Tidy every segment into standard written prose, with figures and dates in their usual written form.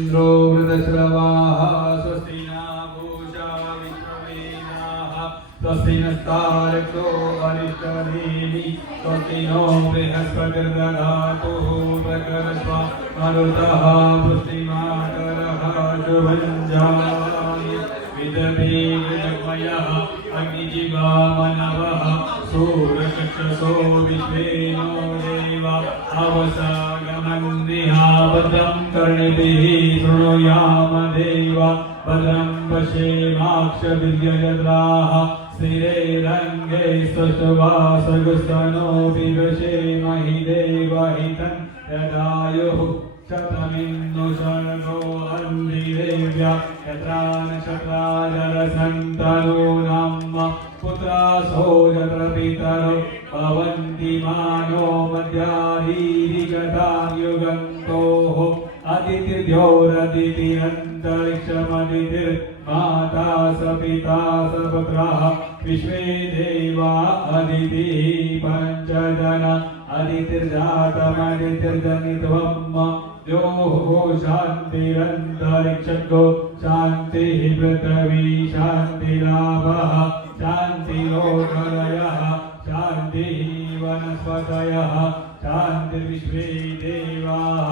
इन्द्रो वृतश्रवाः स्वस्ति न पूषा विश्ववेदाः स्वस्ति नस्तारक्तो अरिष्टनेमि स्वस्ति नो बृहस्पतिर्दधातु प्रकरस्व मरुतः पुष्टिमातरः शुभञ्जाय विदधे विजग्मयः अग्निजिवा मनवः सूर्यचक्षुषो विश्वेनो देवा अवसागमन्निहावतं कर्णिभिः शृणुयाम देवा भद्रं पश्येमाक्षभिर्यजत्राः स्थिरैरङ्गे स्वश्वासगुस्तनो विदुषेमहि देवहितं यदायुः शतमिन्दुशर्गो अन्धिदेव्या यत्रा नक्षत्राजलसन्तनूनां पुत्रासो यत्र पितरो भवन्ति मानो मध्यारीरिगतां युगन्तोः अदितिर्द्योरदितिरन्तरिक्षमदितिर्माता स पिता स पुत्राः विश्वे देवा अदितिः पञ्चजन अदितिर्जातमदितिर्जनित्वम् योः शान्तिरन्तरिक्षगो शान्तिः पृथिवी शान्तिलाभः शान्तिरोगलयः शान्तिः वनस्पतयः शान्तिर्विश्वे देवाः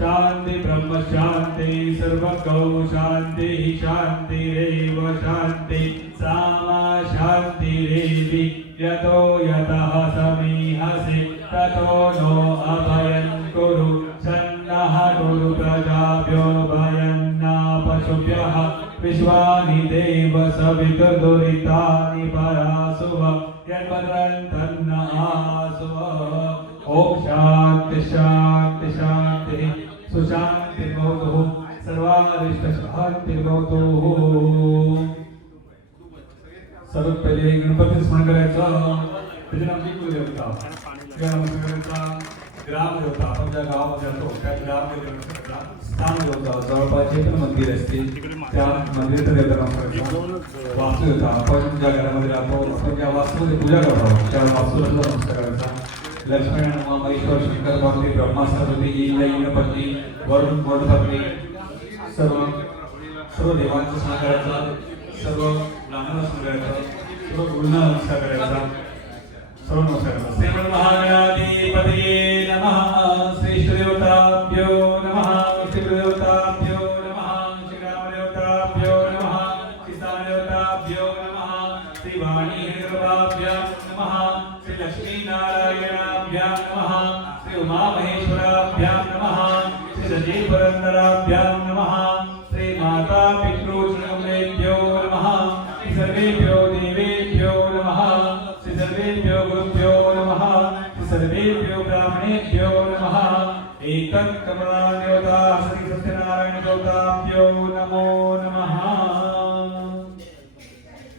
शान्ति ब्रह्म शान्ति सर्वगौ शान्तिः शान्तिरेव शान्ति सामा शान्तिरेवि यतो यतः समीहसि ततो नो अभयं कुरु सन्नः कुरु प्रजाभ्यो भयन्ना पशुभ्यः विश्वानि देव सवितुर्दुरितानि परासुव यन्मदन्तन्न आसुव ॐ शान्ति शान्ति शान्तिः सुशान्तिर्भवतु सर्वारिष्टशान्तिर्भवतु। सर्वात पहिले गणपती स्मरण करायचं, त्याचे नाम कुलदेवता करायचा, ग्रामदेवता आपण ज्या गावामध्ये असतो त्या ग्रामदेवतेचा स्थानदेवता जवळपास जे पण मंदिर असतील त्या मंदिराचं देवता करायचं, वास्तुदेवता आपण ज्या घरामध्ये राहतो आपण ज्या वास्तूमध्ये पूजा करतो त्या वास्तूला नमस्कार करायचा, लक्ष्मीनारायण महेश्वर शंकर पार्वती ब्रह्मा सरस्वती गणपती वरुण पत्नी सर्व देवांचं स्मरण करायचं, सर्व ब्राह्मणांना स्मरण करायचं, सर्व गुरूंना नमस्कार करायचा, सर्व नमस्कार करायचा। श्री महागणाधिपतये नमः, श्री देवताभ्यो नमः, श्री देवताभ्यो नमः, श्री रामदेवताभ्यो नमः, श्री देवताभ्यो नमः, श्री वाणी देवताभ्यो नमः, श्री लक्ष्मी नारायणाभ्यो नमः, श्री उमा महेश्वराभ्यो नमः, श्री सजीव पुरंदराभ्यो नमः, श्री माता पितृभ्यो नमः, श्री सर्वेभ्यो देवेभ्यो नमः, श्री सर्वेभ्यो गुरुभ्यो नमः, श्री सर्वेभ्यो ब्राह्मणेभ्यो नमः। एकं कमलादेवता श्री सत्यनारायण देवताभ्यो नमो नमः।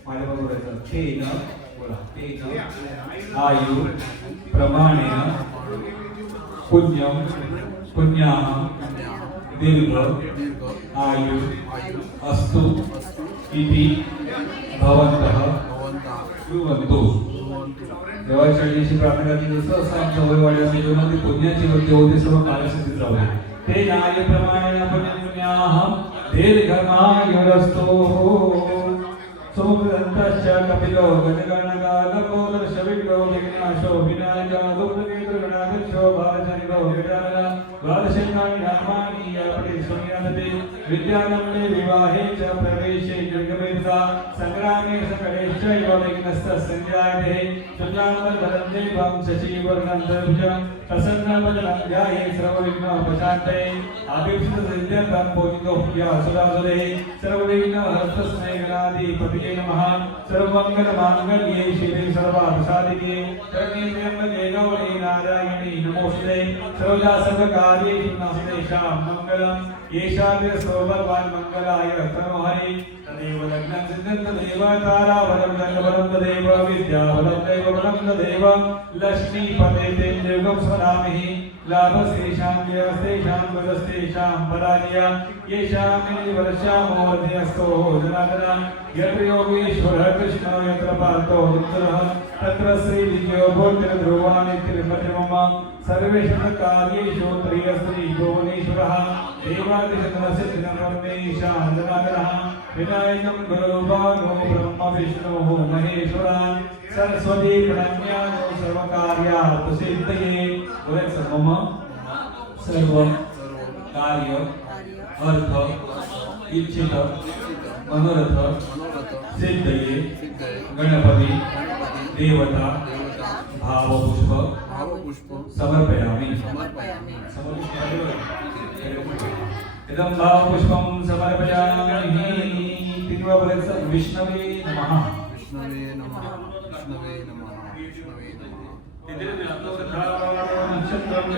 माझ्या बरोबर आहे तेन बोला तेन आयु प्रमाणेन पुण्यं पुण्याः दीर्घ आयु अस्तु इति भवन्तः ब्रुवन्तु। देवाच्या दिवशी प्रार्थना करते जसं असं आमच्या वयवाढीमध्ये जीवनामध्ये पुण्याची वृद्धी होते, सर्व कार्यसिद्धी जाऊ दे। ते नायप्रमाणेन पुण्याः दीर्घमायुरस्तु। सोमदन्तश्च कपिलो गजगणकालको दर्शविलो विघ्नाशो विनायको दुर्गेतुर्गणाध्यक्षो बालचरितो विद्याधर द्वादशेन्द्राणि नामानि यापटे सुनियन्ते विद्यारम्भे विवाहे च प्रवेशे युगवेदा संग्रामे सकलेश्चैव विघ्नस्तः संजायते सुजानवरधरन्ते वं शशिवर्णं दर्भुजं प्रसन्नवदनं ध्याये सर्वविघ्नोपशान्तये आदिप्सितसिद्ध्यर्थं पूजितो ह्यसुरासुरे सर्वविघ्नहस्तस्मै गणाधिपतये नमः। सर्वमङ्गलमाङ्गल्ये शिवे सर्वार्थसाधिके शरण्ये त्र्यम्बके गौरी नारायणी नमोस्तुते सर्वदासर्वकार्येषु नमस्तेषां मङ्गलम् येषाद्य सर्वभगवान् मङ्गलाय तनोहरि तदेव लग्नं सिद्धं तदेव ताराबलं जङ्गबलं तदेव विद्याबलं दैवबलं तदेव लक्ष्मीपते ते निर्गुं स्वनामिः लाभस्तेषां जयस्तेषां वदस्तेषां पराजय येषां वर्षामोर्ध्यस्तो जनार्दन यत्र योगेश्वरः कृष्णो यत्र पार्थो रुद्रः तत्र श्री विजयो भूतिर ध्रुवानि तिरुपति मम सर्वेषु कार्येषु त्रयस्त्री भुवनेश्वरः देवादिशतमसिद्धनमेशान्दनागरः विनायकं गुरुभानो ब्रह्म विष्णुः महेश्वरः सरस्वती प्रणम्यानो सर्वकार्यार्थसिद्धये बोलायचं मम सर्व कार्य अर्थ इच्छित मनोरथ सिद्धये गणपती देवता भावपुष्प समर्पयामि इदं भावपुष्पं समर्पयामि तिरुवा बोलायचं विष्णवे नमः विष्णवे नमः विष्णवे नमः विष्णवे नमः नक्षत्रं